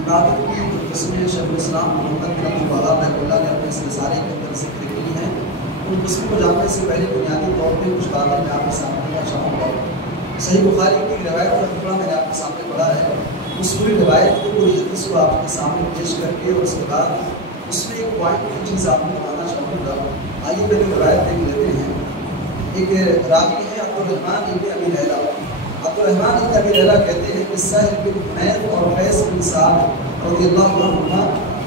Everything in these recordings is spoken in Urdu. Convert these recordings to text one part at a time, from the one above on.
عبادت کی جو قسمیں شیخ الاسلام محمد بن عبد الوہاب رحمہ اللہ نے اپنے اس رسالے کے اندر ذکر کی ہیں، ان قسموں کو جاننے سے پہلے بنیادی طور پہ کچھ باتیں میں آپ کے سامنے رکھنا چاہوں گا۔ صحیح بخاری کی روایت کا ٹکڑا میں نے آپ کے سامنے پڑھا ہے، اس پوری روایت کو پوری حدیث کو آپ کے سامنے پیش کر کے اور اس کے بعد اس میں ایک پوائنٹ کی چیز آپ کو بتانا چاہوں گا۔ آئیے پہلے روایت دیکھ لیتے ہیں۔ ایک راوی ہے عبدالرحمن ابن ابی لیلہ۔ عبدالرحمن ابن ابی لیلہ کہتے ہیں کہ سہل بن حنیف اور قیس بن سعد رضی اللہ عنہما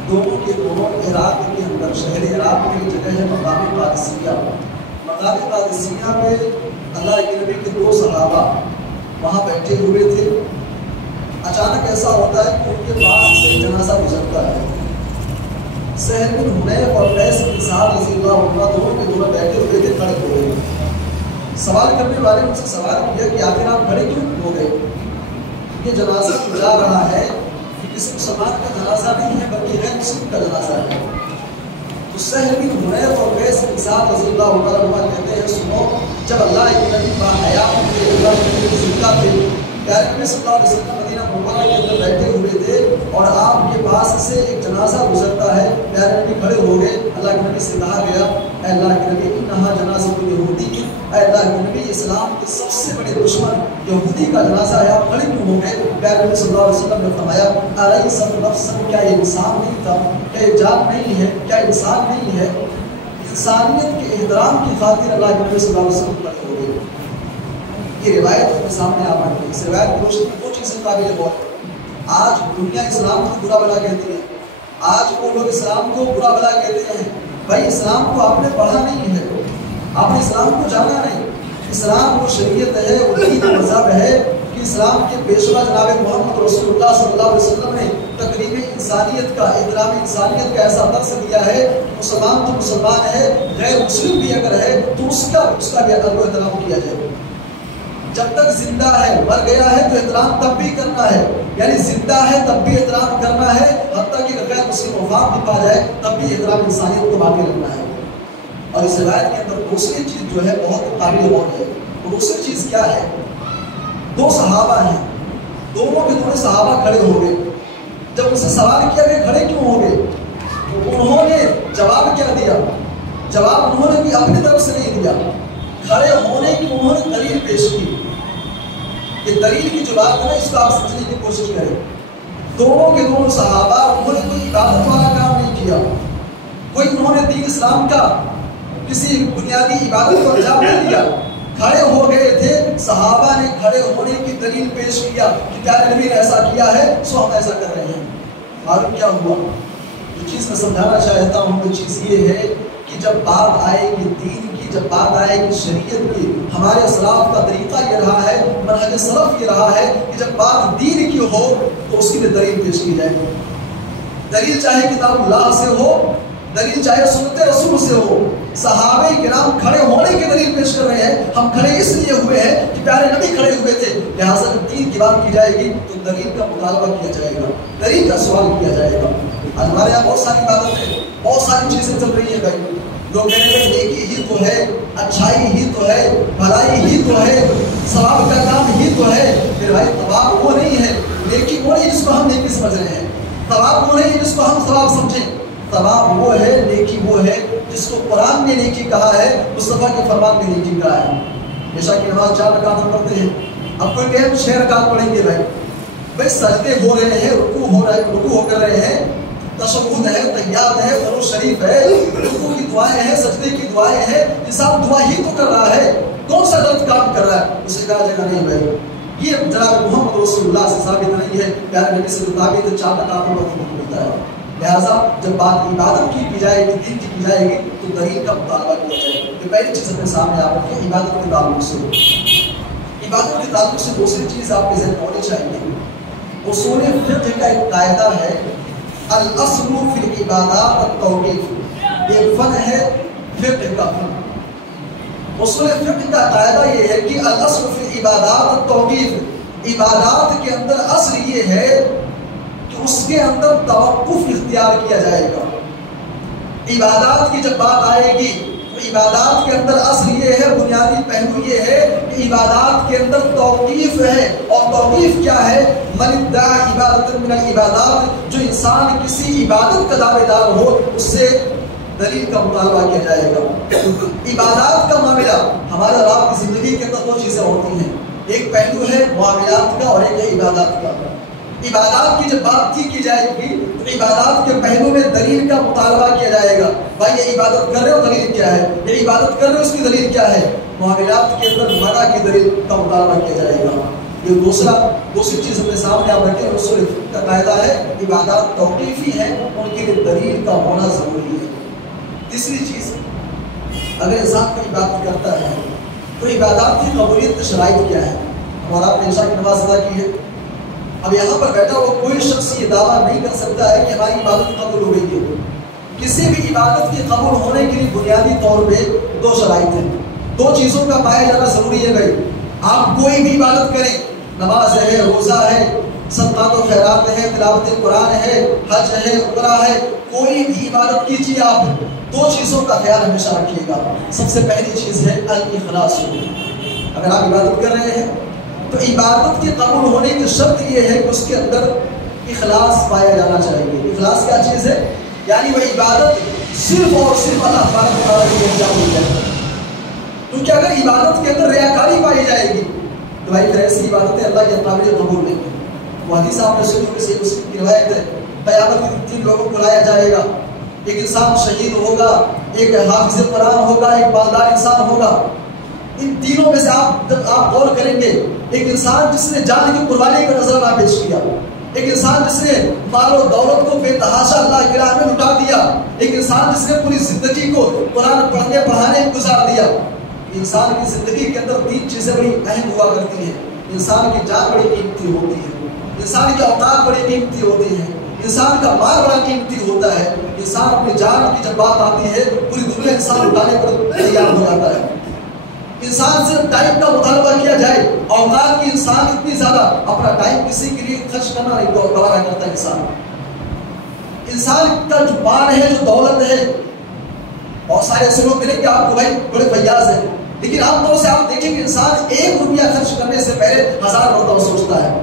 دونوں کے دونوں عراق کے اندر شہر عراق میں جگہ ہے مقام قادسیہ۔ مقام قادسیہ پہ اللہ کے نبی کے دو صحابہ وہاں بیٹھے ہوئے تھے۔ اچانک ایسا ہوتا ہے کہ ان کے پاس سے جنازہ گزرتا ہے۔ سہل بن حنیف اور قیس بن سعد رضی اللہ عنہ دونوں کے دونوں بیٹھے ہوئے تھے، کھڑے ہو گئے۔ سوال کرنے والے ان سے سوال کیا کہ آخر آپ کھڑے کیوں ہو گئے؟ یہ جنازہ گزر رہا ہے، یہ کسی مسلمان کا جنازہ نہیں ہے بلکہ غیر مسلم کا جنازہ ہے۔ تو سہل بن حنیف اور قیس بن سعد رضی اللہ عنہ کہتے ہیں سنو، جب اللہ کے نبی باحیات تھے، اللہ کے نبی زندہ تھے، پیارے نبی صلی اللہ علیہ وسلم مدینہ منورہ کے اندر بیٹھے ہوئے تھے اور آپ کے پاس سے ایک جنازہ گزرتا ہے، پیارے نبی کھڑے ہو گئے۔ اللہ کے نبی سے کہا گیا اے اللہ کے نبی انہا جنازہ یہودی کی، اے اللہ کے نبی اسلام کے سب سے بڑے دشمن یہودی کا جنازہ ہے، آپ کھڑے کیوں ہو گئے؟ پیارے نبی صلی اللہ علیہ وسلم نے فرمایا الیس نفس، کیا یہ انسان نہیں تھا؟ کیا یہ جان نہیں ہے؟ کیا انسان نہیں ہے؟ انسانیت کے احترام کی خاطر اللہ کے نبی صلی اللہ علیہ وسلم کھڑے ہو گئے۔ یہ روایت اپنے سامنے آپ آئی ہے۔ اس روایت کی روشنی میں دو چیزیں قابل غور ہے۔ آج دنیا اسلام کو برا بھلا کہتی ہے، آج وہ لوگ اسلام کو برا بھلا کہتے ہیں۔ بھائی اسلام کو آپ نے پڑھا نہیں ہے، آپ نے اسلام کو جانا نہیں۔ اسلام وہ شریعت ہے، وہ دین مذہب ہے کہ اسلام کے پیشوا جناب محمد رسول اللہ صلی اللہ علیہ وسلم نے تقریب انسانیت کا، احترام انسانیت کا ایسا درس دیا ہے۔ مسلمان تو مسلمان ہے، غیر مسلم بھی اگر ہے تو اس کا بھی ادب و احترام کیا جائے۔ جب تک زندہ ہے، مر گیا ہے تو احترام تب بھی کرنا ہے، یعنی زندہ ہے تب بھی احترام کرنا ہے، حتیٰ کہ غیر مسلم وفات بھی پا جائے تب بھی احترام انسانیت کو باقی رکھنا ہے۔ اور اس روایت کے اندر دوسری چیز جو ہے بہت قابل غور ہے۔ دوسری چیز کیا ہے؟ دو صحابہ ہیں، دونوں کے دونوں صحابہ کھڑے ہو گئے۔ جب ان سے سوال کیا کہ کھڑے کیوں ہو گئے تو انہوں نے جواب کیا دیا؟ جواب انہوں نے بھی اپنی طرف سے نہیں دیا، کھڑے ہونے کی انہوں نے دلیل پیش کی۔ یہ دلیل کی جو بات ہے نا، اس کو آپ سمجھنے کی کوشش کریں۔ دونوں کے دونوں صحابہ انہوں نے کوئی عبادت والا کام نہیں کیا، کوئی انہوں نے دین اسلام کا کسی بنیادی عبادت کو انجام نہیں دیا، کھڑے ہو گئے تھے۔ صحابہ نے کھڑے ہونے کی دلیل پیش کیا کہ پیارے نبی نے ایسا کیا ہے سو ہم ایسا کر رہے ہیں۔ معلوم کیا ہوا؟ جو چیز میں سمجھانا چاہتا ہوں وہ چیز یہ ہے کہ جب بات آئے گی دین کی، جب بات آئے گی شریعت کی، ہمارے اسلاف کا طریقہ یہ رہا ہے، منہج سلف یہ رہا ہے کہ جب بات دین کی ہو تو اس کی بھی دلیل پیش کی جائے۔ دلیل چاہے کتاب اللہ سے ہو، دلیل چاہے سنت رسول سے ہو۔ صحابہ کرام کھڑے ہونے کی دلیل پیش کر رہے ہیں، ہم کھڑے اس لیے ہوئے ہیں کہ پیارے نبی کھڑے ہوئے تھے، لہٰذا جب دین کی بات کی جائے گی تو دلیل کا مطالبہ کیا جائے گا، دلیل کا سوال کیا جائے گا۔ ہمارے یہاں بہت ساری باتیں ہیں، بہت ساری چیزیں چل رہی ہیں بھائی، لوگ کہنے لگے نیکی ہی تو ہے، اچھائی ہی تو ہے، بھلائی ہی تو ہے، ثواب کا کام ہی تو ہے۔ پھر بھائی ثواب وہ نہیں ہے، نیکی وہ نہیں جس کو ہم نیکی سمجھ رہے ہیں، ثواب وہ نہیں جس کو ہم ثواب سمجھیں۔ ثواب وہ ہے، نیکی وہ ہے جس کو قرآن نے نیکی کہا ہے، مصطفیٰ کے فرمان نے نیکی کہا ہے۔ جیسا کہ نماز 4 رکعت پڑھتے ہیں، اب کوئی کہے 6 رکعت پڑھیں گے بھائی سجدے ہو رہے ہیں، رکوع ہو کر رہے ہیں، تشہد ہے، تحیات ہے، درود شریف ہے، رکوع کی دعائیں ہیں، سجدے کی دعائیں ہیں، انسان دعا ہی تو کر رہا ہے، کون سا غلط کام کر رہا ہے؟ اسے کہا جائے گا نہیں بھائی یہ جناب محمد رسول اللہ سے ثابت نہیں ہے، پیارے نبی سے مطابق 4 رکعتوں پر حکم ملتا ہے۔ لہٰذا جب بات عبادت کی جائے گی، دین کی جائے گی تو دلیل کا مطالبہ کیا جائے گا۔ یہ پہلی چیز اپنے سامنے آپ رکھیں عبادت کے تعلق سے۔ عبادت کے تعلق سے دوسری چیز آپ کے ذہن ہونی چاہیے، اصول فقہ کا ایک قاعدہ ہے الاصل فی العبادات التوقیف۔ ایک فن ہے فقہ کا فن۔ اصول فقہ کا قاعدہ یہ ہے کہ الاصل فی العبادات التوقیف، عبادات کے اندر اصل یہ ہے کہ اس کے اندر توقف اختیار کیا جائے گا۔ عبادات کی جب بات آئے گی تو عبادات کے اندر اصل یہ ہے، بنیادی پہلو یہ ہے کہ عبادات کے اندر توقیف ہے، اور توقیف کیا ہے؟ من ادعا عبادت من العبادات، جو انسان کسی عبادت کا دعوے دار ہو اس سے دلیل کا مطالبہ کیا جائے گا۔ عبادات کا معاملہ ہمارے اور آپ کی زندگی کے اندر دو چیزیں ہوتی ہیں، ایک پہلو ہے معاملات کا اور ایک ہے عبادات کا۔ عبادات کی جب بات کی جائے گی تو عبادات کے پہلو میں دلیل کا مطالبہ کیا جائے گا، بھائی یہ عبادت کر رہے ہو دلیل کیا ہے، یہ عبادت کر رہے ہو اس کی دلیل کیا ہے۔ معاملات کے اندر منع کی دلیل کا مطالبہ کیا جائے گا۔ یہ دوسری چیز اپنے سامنے آپ رکھیں، اصول کا قاعدہ ہے عبادات توقیفی ہیں، ان کے لیے دلیل کا ہونا ضروری ہے۔ تیسری چیز، اگر انسان کوئی عبادت کرتا ہے تو عبادات کی قبولیت کی شرائط کیا ہے؟ اور آپ نے عشاء کی نماز ادا کی ہے، اب یہاں پر بیٹھا ہوا کوئی شخص یہ دعویٰ نہیں کر سکتا ہے کہ ہماری عبادت قبول ہو گئی ہے۔ کسی بھی عبادت کے قبول ہونے کے لیے بنیادی طور پہ دو شرائط ہیں، دو چیزوں کا پایا جانا ضروری ہے۔ بھائی آپ کوئی بھی عبادت کریں، نماز ہے، روزہ ہے، صدقات و خیرات ہے، تلاوت قرآن ہے، حج ہے، عمرہ ہے، کوئی بھی عبادت کیجیے، آپ دو چیزوں کا خیال ہمیشہ رکھیے گا۔ سب سے پہلی چیز ہے الاخلاص۔ اگر آپ عبادت کر رہے ہیں تو عبادت کے قبول ہونے کی شرط یہ ہے کہ اس کے اندر اخلاص پایا جانا چاہیے۔ اخلاص کیا چیز ہے؟ یعنی وہ عبادت صرف اور صرف اللہ تبارک و تعالیٰ کے لیے انجام دی جائے، کیونکہ اگر عبادت کے اندر ریاکاری پائی جائے گی تو بھائی پھر ایسی عبادتیں اللہ کے قابل قبول نہیں ہیں۔ وہ حدیث آپ نے سنی ہوگی، صحیح مسلم کی روایت ہے، قیامت کے دن 3 لوگوں کو بلایا جائے گا، ایک انسان شہید ہوگا، ایک حافظ قرآن ہوگا، ایک بالدار انسان ہوگا۔ ان تینوں میں سے جب آپ غور کریں گے، ایک انسان جس نے جان کی قربانی کا نظرانہ پیش کیا، ایک انسان جس نے مال و دولت کو بے تحاشا اللہ کی راہ میں لٹا دیا، ایک انسان جس نے پوری زندگی کو قرآن پڑھنے پڑھانے میں گزار دیا۔ انسان کی زندگی کے اندر 3 چیزیں بڑی اہم ہوا کرتی ہیں۔ انسان کی جان بڑی قیمتی ہوتی ہے، انسان کے اوقات بڑی قیمتی ہوتی ہیں، انسان کا مال بڑا قیمتی ہوتا ہے۔ انسان اپنی جان کی جب بات آتی ہے پوری دنیا انسان اٹھانے پر تیار ہو جاتا ہے۔ انسان سے ٹائم کا مطالبہ کیا جائے، اوقات کی انسان اتنی زیادہ اپنا ٹائم کسی کے لیے خرچ کرنا نہیں گوارا کرتا۔ انسان کا جو مال ہے، جو دولت ہے، بہت سارے ایسے لوگ ملیں گے آپ کو بھائی بڑے فیاض ہیں، لیکن عام طور سے آپ دیکھیں کہ انسان 1 روپیہ خرچ کرنے سے پہلے 1000 مرتبہ سوچتا ہے۔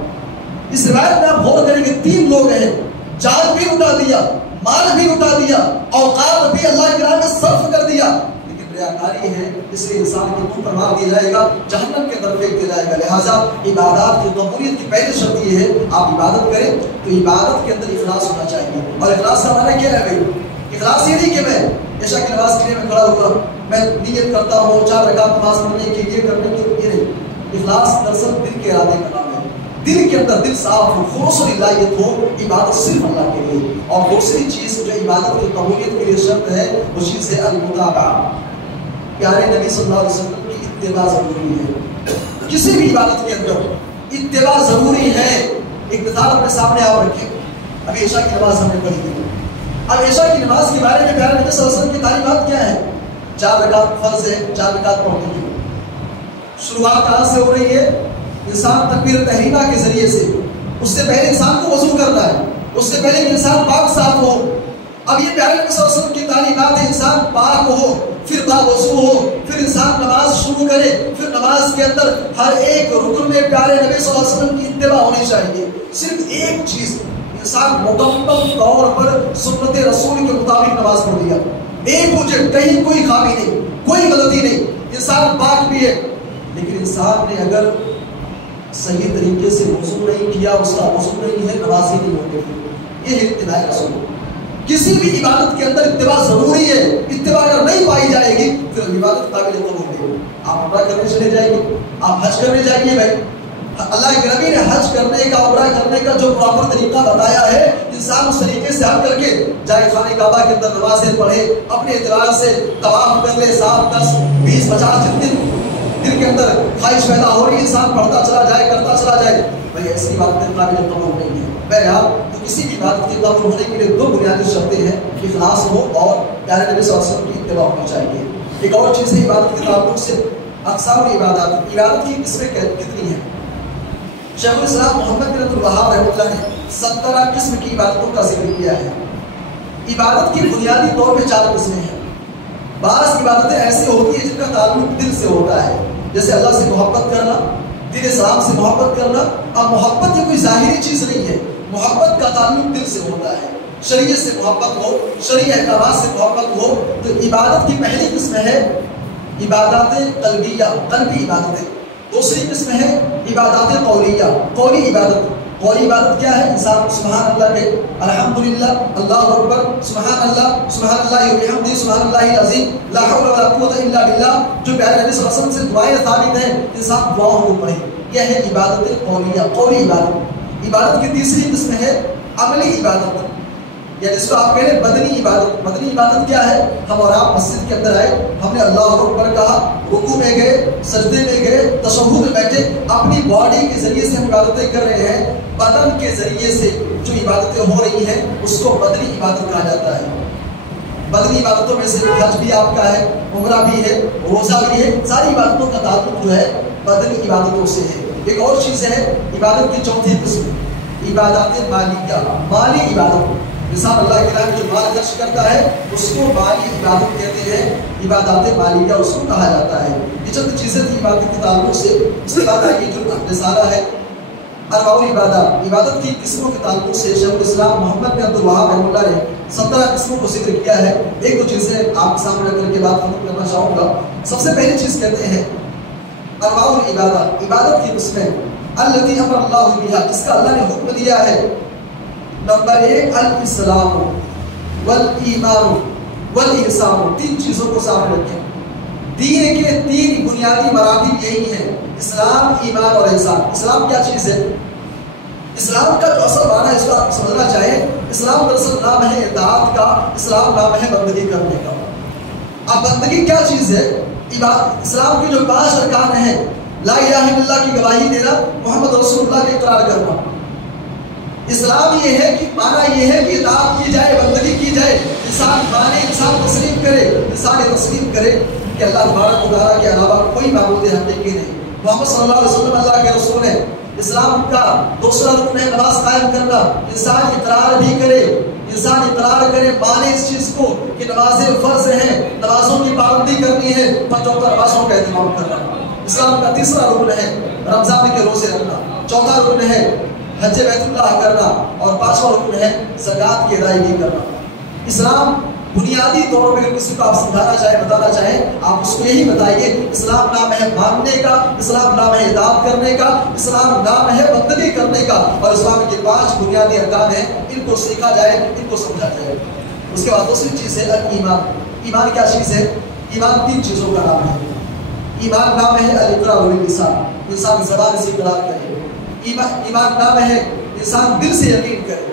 اس روایت میں آپ غور کریں کہ 3 لوگ ہیں، جان بھی لٹا دیا، مال بھی لٹا دیا، اوقات بھی اللہ کی راہ میں صرف کر دیا، لیکن ریاکاری ہے، اس لیے انسان کے منہ پر مار دیا جائے گا، جہنم کے اندر پھینک دیا جائے گا۔ لہٰذا عبادات کی قبولیت کی پہلی شرط یہ ہے، آپ عبادت کریں تو عبادت کے اندر اخلاص ہونا چاہیے۔ اور اخلاص کا معنی کیا ہے بھائی؟ اخلاص یہ نہیں کہ میں عشاء کی نماز کے لیے میں کھڑا ہوا، میں نیت کرتا ہوں 4 رکعت نماز پڑھنے کے لیے کرنے کے لیے نہیں۔ اخلاص دراصل دل کے ارادے کا نام ہے، دل کے اندر دل صاف ہو، خلوص و للہیت ہو، عبادت صرف اللہ کے لیے۔ اور دوسری چیز جو عبادت کی قبولیت کے لیے شرط ہے وہ چیز ہے المتابعہ۔ پیارے نبی صلی اللہ علیہ وسلم کی اتباع ضروری ہے، کسی بھی عبادت کے اندر اتباع ضروری ہے۔ ایک مثال اپنے سامنے آپ رکھیں، ابھی عشاء کی نماز ہم نے پڑھی تھی، اب عشاء کی نماز کے بارے میں پیارے نبی صلی اللہ علیہ وسلم کی تعلیمات کیا ہے؟ 4 رکعت فرض ہے، 4 رکعت پڑھنے کی۔ شروعات کہاں سے ہو رہی ہے؟ انسان تکبیر تحریمہ کے ذریعے سے، اس سے پہلے انسان کو وضو کرنا ہے، اس سے پہلے کہ انسان پاک صاف ہو۔ اب یہ پیارے نبی صلی اللہ علیہ وسلم کی تعلیمات ہے، انسان پاک ہو، پھر باوضو ہو، پھر انسان نماز شروع کرے، پھر نماز کے اندر ہر ایک رکن میں پیارے نبی صلی اللہ علیہ وسلم کی اتباع ہونی چاہیے۔ صرف ایک چیز، انسان مکمل طور پر سنت رسول کے مطابق نماز پڑھ لیا، ایک وجہ، کہیں کوئی خامی نہیں، کوئی غلطی نہیں، انسان پاک بھی ہے، لیکن انسان نے اگر صحیح طریقے سے وضو نہیں کیا، اس کا وضو نہیں ہے، نماز ہی نہیں ہوگی۔ یہ ہے اتباع رسول۔ کسی بھی عبادت کے اندر اتباع ضروری ہے، اتباع اگر نہیں پائی جائے گی پھر عبادت قابل قبول نہیں۔ آپ عمرہ کرنے چلے جائیں گے، آپ حج کرنے جائیے بھائی، اللہ کے نبی نے حج کرنے کا، عمرہ کرنے کا جو پراپر طریقہ بتایا ہے، انسان اس طریقے سے ہٹ کر کے جائے خانہ کعبہ کے اندر نمازیں پڑھے، اپنے اعتبار سے طواف کر لے، 7 10 20 50 جتنے دل کے اندر خواہش پیدا ہو رہی، انسان پڑھتا چلا جائے، کرتا چلا جائے، بھائی ایسی باتیں قابل قبول نہیں ہے۔ بہرحال تو کسی بھی بات کے قبول ہونے کے لیے 2 بنیادی شرطیں ہیں، اخلاص ہو اور پیارے نبی صلی اللہ علیہ وسلم کی اتباع ہونی چاہیے۔ ایک اور چیز ہے عبادت کے تعلق سے اقسام العبادات، عبادت کی قسمیں کتنی ہیں؟ شیخ الاسلام محمد بن عبد الوہاب رحمۃ اللہ نے 17 قسم کی عبادتوں کا ذکر کیا ہے۔ عبادت کی بنیادی طور پہ 4 قسمیں ہیں۔ بعض عبادتیں ایسی ہوتی ہیں جن کا تعلق دل سے ہوتا ہے، جیسے اللہ سے محبت کرنا، دین اسلام سے محبت کرنا۔ اب محبت یہ کوئی ظاہری چیز نہیں ہے، محبت کا تعلق دل سے ہوتا ہے، شریعت سے محبت ہو، شرعی احکامات سے محبت ہو۔ تو عبادت کی پہلی قسم ہے عبادات قلبیہ، قلبی عبادتیں۔ دوسری قسم ہے عبادات قولیہ، قولی عبادت۔ قولی عبادت کیا ہے؟ انسان سبحان اللہ کے الحمدللہ، اللہ اکبر، سبحان اللہ وبحمدہ، سبحان اللہ العظیم، لا حول ولا قوت الا باللہ، جو پیارے نبی صلی اللہ علیہ وسلم سے دعائیں ثابت ہیں، انسان دعاؤں کو پڑھے، یہ ہے عبادت قولیہ، قولی عبادت۔ عبادت کی تیسری قسم ہے عملی عبادت، یا جس کو آپ کہہ رہے ہیں بدنی عبادت۔ بدنی عبادت کیا ہے؟ ہم اور آپ مسجد کے اندر آئے، ہم نے اللہ اکبر کہا، رکوع میں گئے، سجدے میں گئے، تشہد میں بیٹھے، اپنی باڈی کے ذریعے سے ہم عبادتیں کر رہے ہیں، بدن کے ذریعے سے جو عبادتیں ہو رہی ہیں اس کو بدنی عبادت کہا جاتا ہے۔ بدنی عبادتوں میں سے حج بھی آپ کا ہے، عمرہ بھی ہے، روزہ بھی ہے، ساری عبادتوں کا تعلق جو ہے بدنی عبادتوں سے ہے۔ ایک اور چیز ہے عبادت کی چوتھی قسم، عبادات مالیہ، مالی عبادت۔ انسان اللہ کے راہ میں جو مال خرچ کرتا ہے اس کو مالی عبادت کہتے ہیں، عبادات مالیہ اس کو کہا جاتا ہے۔ یہ چند چیزیں تھیں عبادت کے تعلق سے۔ اس کے بعد آئیے جو رسالہ ہے انواع العبادات، عبادت کی قسموں کے تعلق سے شیخ الاسلام محمد بن عبد الوہاب رحمۃ اللہ نے 17 قسموں کو ذکر کیا ہے۔ ایک دو چیزیں آپ کے سامنے رکھ کر کے بات ختم کرنا چاہوں گا۔ سب سے پہلی چیز کہتے ہیں انواع العبادات، عبادت کی قسمیں التی امر اللہ بہا، جس کا اللہ نے حکم دیا ہے۔ نمبر 1 الاسلام والایمان والاحسان، تین چیزوں کو سامنے رکھیں۔ دین کے تین بنیادی مراتب یہی ہیں، اسلام، ایمان اور احسان۔ اسلام کیا چیز ہے؟ اسلام کا جو اصل معنی ہے اس کو آپ سمجھنا چاہیں، اسلام دراصل نام ہے اطاعت کا، اسلام نام ہے بندگی کرنے کا۔ اب بندگی کیا چیز ہے؟ اسلام کے جو 5 ارکان ہیں، لا الہ الا اللہ کی گواہی دینا، محمد رسول اللہ کا اقرار کرنا۔ اسلام یہ ہے کہ معنی یہ ہے کہ اطاعت کی جائے، بندگی کی جائے، انسان مانے، انسان تسلیم کرے، انسان یہ تسلیم کرے کہ اللہ تبارک و تعالیٰ کے علاوہ کوئی معبود حقیقی نہیں، محمد صلی اللہ علیہ وسلم اللہ کے رسول ہیں۔ اسلام کا دوسرا رکن ہے نماز قائم کرنا، انسان اقرار بھی کرے، انسان اقرار کرے، مانے اس چیز کو کہ نمازیں فرض ہیں، نمازوں کی پابندی کرنی ہے، 5 وقت نمازوں کا اہتمام کرنا۔ اسلام کا تیسرا رکن ہے رمضان کے روزے رکھنا، چوتھا رکن ہے حج بیت اللہ کرنا، اور 5واں رکن ہے زکوٰۃ کی ادائیگی کرنا۔ اسلام بنیادی طور پر کسی کو آپ سمجھانا چاہیں، بتانا چاہیں، آپ اس کو یہی بتائیے، اسلام نام ہے ماننے کا، اسلام نام ہے اطاعت کرنے کا، اسلام نام ہے بندگی کرنے کا، اور اسلام کے 5 بنیادی ارکان ہیں، ان کو سیکھا جائے، ان کو سمجھا جائے۔ اس کے بعد دوسری چیز ہے ایمان۔ ایمان کیا چیز ہے؟ ایمان 3 چیزوں کا نام ہے۔ ایمان نام ہے الاقرار باللسان، انسان زبان سے اقرار کرے۔ ایمان نام ہے انسان دل سے یقین کرے،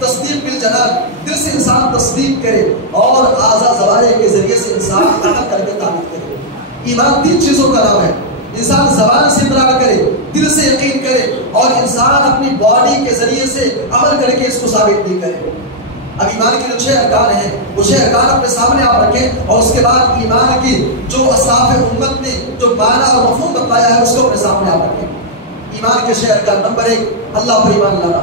تصدیق بالجنان، دل سے انسان تصدیق کرے، اور اعضاء زبانیں کے ذریعے سے انسان عمل کر کے ثابت کرے۔ ایمان 3 چیزوں کا نام ہے، انسان زبان سے اقرار کرے، دل سے یقین کرے، اور انسان اپنی باڈی کے ذریعے سے عمل کر کے اس کو ثابت بھی کرے۔ اب ایمان کے جو 6 ارکان ہیں وہ 6 ارکان اپنے سامنے آپ رکھیں، اور اس کے بعد ایمان کی جو اسلاف امت نے جو معنی اور مفہوم بتایا ہے اس کو اپنے سامنے آپ رکھیں۔ ایمان کے 6 ارکان، نمبر 1 اللہ پر ایمان لانا،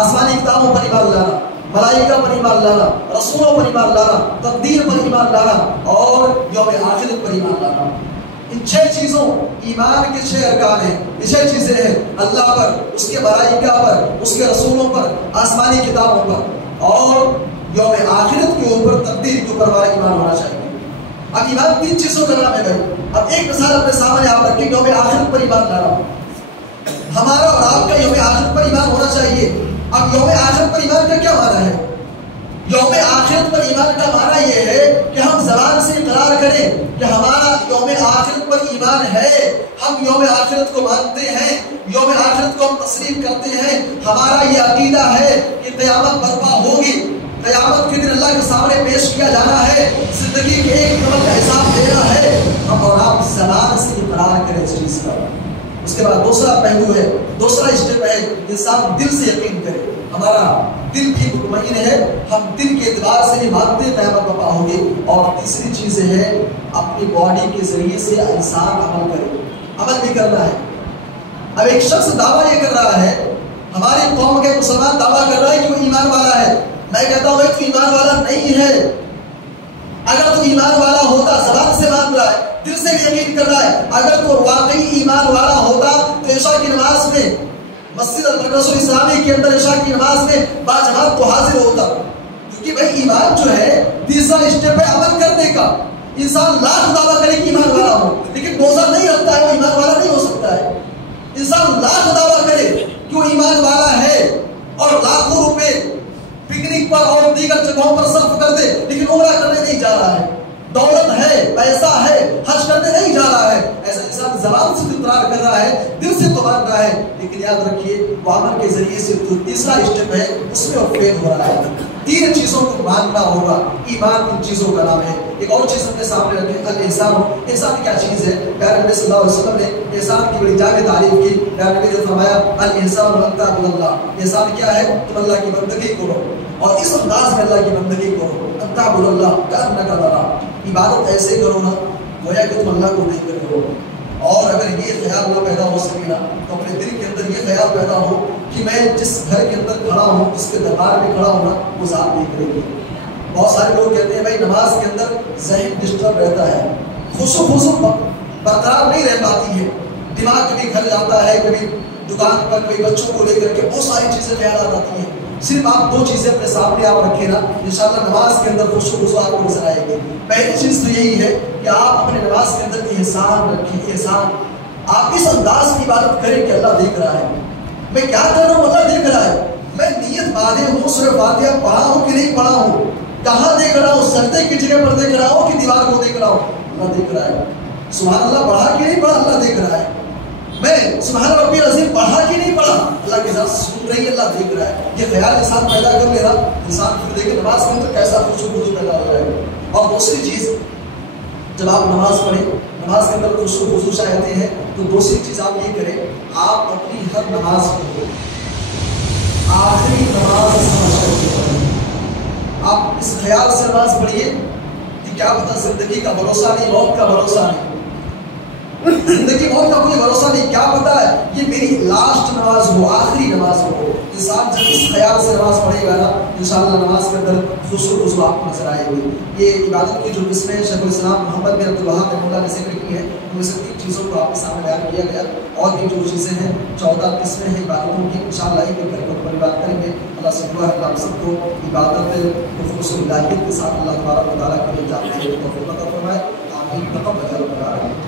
آسمانی کتابوں پر ایمان لانا، ملائکہ پر ایمان لانا، رسولوں پر ایمان لانا، تقدیر پر ایمان لانا، اور یوم آخرت پر ایمان لانا۔ ان 6 چیزوں، ایمان کے 6 ارکان ہیں، یہ 6 چیزیں ہیں، اللہ پر، اس کے ملائکہ پر، اس کے رسولوں پر، آسمانی کتابوں پر، اور یوم آخرت کے اوپر، تقدیر کے اوپر ہمارا ایمان ہونا چاہیے۔ اب ایمان 3 چیزوں کا نام ہے بھائی۔ اب ایک مثال اپنے سامنے آپ رکھیں، یوم آخرت پر ایمان لانا، ہمارا اور آپ کا یوم آخرت پر ایمان ہونا چاہیے۔ اب یوم آخرت پر ایمان کا کیا معنی ہے؟ یوم آخرت پر ایمان کا معنی یہ ہے کہ ہم زبان سے اقرار کریں کہ ہمارا یوم آخرت پر ایمان ہے، ہم یوم آخرت کو مانتے ہیں، یوم آخرت کو ہم تسلیم کرتے ہیں، ہمارا یہ عقیدہ ہے کہ قیامت برپا ہوگی، قیامت کے دن اللہ کے سامنے پیش کیا جانا ہے، زندگی کے ایک عمل کا حساب دینا ہے، ہم اور آپ زبان سے اقرار کریں اس چیز کا۔ اس کے بعد دوسرا پہلو ہے، دوسرا اسٹیپ ہے، انسان دل سے یقین کرے، ہمارا دل بھی مطمئن ہے، ہم دل کے اعتبار سے بھی مانتے قیامت برپا ہوگی۔ اور تیسری چیز ہے اپنی باڈی کے ذریعے سے انسان عمل کرے، عمل بھی کرنا ہے۔ اب ایک شخص دعویٰ یہ کر رہا ہے، ہماری قوم کے مسلمان دعویٰ کر رہا ہے کہ وہ ایمان والا ہے، میں کہتا ہوں کہ ایمان والا نہیں ہے، اگر تو ایمان والا ہوتا، زبان سے مان رہا ہے، دل سے یقین کر رہا ہے، اگر تو واقعی ایمان والا ہوتا تو عشاء کی نماز میں مسجد المرکز الاسلامی کے اندر عشاء کی نماز میں باجماعت تو حاضر ہوتا. کیونکہ بھائی ایمان جو ہے تیسرا اسٹیپ ہے عمل کرنے کا. انسان لاکھ دعویٰ کرے کہ ایمان والا ہو لیکن روزہ نہیں رکھتا ہے، وہ ایمان والا نہیں ہو سکتا ہے. انسان لاکھ دعویٰ کرے کہ وہ ایمان والا ہے اور لاکھوں روپے پکنک پر اور دیگر جگہوں پر صرف کر دے لیکن عمرہ کرنے نہیں جا رہا ہے، دولت ہے، پیسہ ہے، حج کرنے نہیں جا رہا ہے، ایسا انسان زبان سے اقرار کر رہا ہے، دل سے تو مان رہا ہے، لیکن یاد رکھیے وہ عمل کے ذریعے سے جو تیسرا اسٹیپ ہے اس میں وہ فیل ہو رہا ہے. تین چیزوں کو ماننا ہوگا. ایمان ان چیزوں کا نام ہے. ایک اور چیز اپنے سامنے رکھیں، الاحسان. احسان کیا چیز ہے؟ پیارے نبی صلی اللہ علیہ وسلم نے احسان کی بڑی جامع تعریف کی. پیارے نبی نے فرمایا الاحسان ان تعبد اللہ. احسان کیا ہے؟ تم اللہ کی بندگی کرو اور اس انداز میں اللہ کی بندگی کرو. ان تعبد اللہ کأنک تراہ. عبادت ایسے کرو نا گویا کہ تم اللہ کو نہیں کر رہے ہو. اور اگر یہ خیال نہ پیدا ہو سکے نا تو اپنے دل کے اندر یہ خیال پیدا ہو کہ میں جس گھر کے اندر کھڑا ہوں، جس کے دربار میں کھڑا ہوں نا، وہ ذات نہیں کرے گی. بہت سارے لوگ کہتے ہیں بھائی نماز کے اندر ذہن ڈسٹرب رہتا ہے، خشوع برقرار نہیں رہ پاتی ہے، دماغ کبھی گھر جاتا ہے، کبھی دکان پر، کبھی بچوں کو لے کر کے بہت ساری چیزیں خیالات آتی ہیں. صرف آپ دو چیزیں اپنے سامنے آپ رکھیں نا، انشاءاللہ نماز کے اندر خشوع آپ کو نظر آئے گی. پہلی چیز تو یہی ہے کہ آپ اپنے نماز کے اندر احسان رکھیں. احسان آپ اس انداز کی عبادت کریں کہ اللہ دیکھ رہا ہے میں کیا کر رہا ہوں، اللہ دیکھ رہا ہے. میں نیت باندھے ہوں، سورہ فاتحہ پڑھا ہوں کہ نہیں پڑھا ہوں، کہاں دیکھ رہا ہوں، سجدے کی جگہ پر دیکھ رہا ہوں کہ دیوار کو دیکھ رہا ہوں، اللہ دیکھ رہا ہے. سبحان اللہ پڑھا کہ نہیں پڑھا، اللہ دیکھ رہا ہے. میں سبحان ربی العظیم پڑھا کہ نہیں پڑھا، اللہ کے ساتھ سن رہی ہے، اللہ دیکھ رہا ہے. یہ خیال انسان پیدا کر لے رہا، انسان پھر دیکھے نماز کے اندر کیسا خشوع پیدا ہو رہا ہے. اور دوسری چیز، جب آپ نماز پڑھیں، نماز کے اندر خشوع چاہتے ہیں تو دوسری چیز آپ یہ کریں، آپ اپنی ہر نماز کو آخری نماز سمجھ کر کے پڑھیں. آپ اس خیال سے نماز پڑھیے کہ کیا پتہ زندگی کا بھروسہ نہیں، موت کا بھروسہ نہیں، زندگی موت کا کوئی بھروسہ نہیں، کیا پتہ ہے یہ میری لاسٹ نماز ہو، آخری نماز ہو. انسان جب اس خیال سے نماز پڑھے گا نا انشاءاللہ نماز کے اندر خشوع آپ کو نظر آئے گی. یہ عبادت کی جو قسمیں شیخ الاسلام محمد بن عبد الوہاب رحمہ اللہ نے ذکر کی ہے، ان میں سے 3 چیزوں کو آپ کے سامنے بیان کیا گیا. اور بھی جو چیزیں ہیں 14 قسمیں ہیں عبادتوں کی، انشاءاللہ ایک ایک کر کے بات کریں گے. اللہ سے دعا ہے آپ سب کو عبادت خلوص و الہیت کے ساتھ اللہ تبارک و تعالیٰ کے لیے جانے کی توفیق عطا فرمائے. آمین. تقبل اللہ.